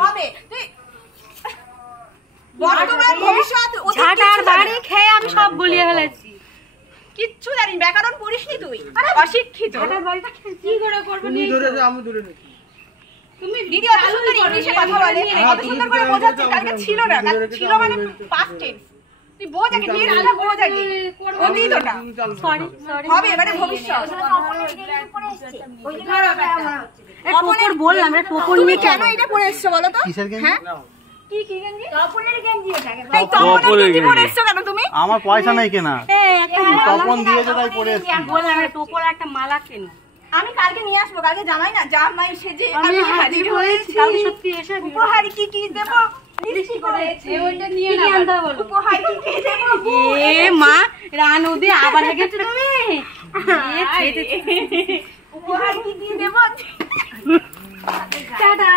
হবে বর্তমান ভবিষ্যৎ ঝাঁটার বাড়ি খেয়ে আমি সব বলিয়ে ফেলেছি। কিচ্ছু জানি ব্যাকরণ পড়িসনি তুই, অশিক্ষিত। ঝাঁটার বাড়িটা কি করে করবো? তুমি ধরে দাও, আমি ধরে নিচ্ছি। তুমি দিদি অত সুন্দর ইংলিশে কথা বলে, কত সুন্দর করে বোঝাচ্ছে। কালকে ছিল না, কালকে ছিল মানে পাস্ট টেন্স। তুই বোঝ আগে, নিয়ে আলা বোঝ আগে। অতীতটা সরি সরি হবে মানে ভবিষ্যৎ। ওই ধরো টোপর বললাম রে, টোপর তুমি কেন এটা পরে এসছো বলো তো? হ্যাঁ কি কি গেঞ্জি? তপনের গেঞ্জি এটা। এই তপনের গেঞ্জি পরে এসছো কেন তুমি? আমার পয়সা নাই কেনা, তপন দিয়েছে তাই পরে এসেছি। বললাম রে টোপর একটা মালা কেন। আমি কালকে নিয়ে আসবো, কালকে জামাই না, জামাই সেজে আমি হাজির হয়েছি। কালকে সত্যি এসে উপহার কি কি দেব লিখি করেছি। ওইটা নিয়ে না আনতে বলো। উপহার কি কি দেব? এ মা রানুদি আবার লেগেছো তুমি। উপহার কি কি দেব? টাটা।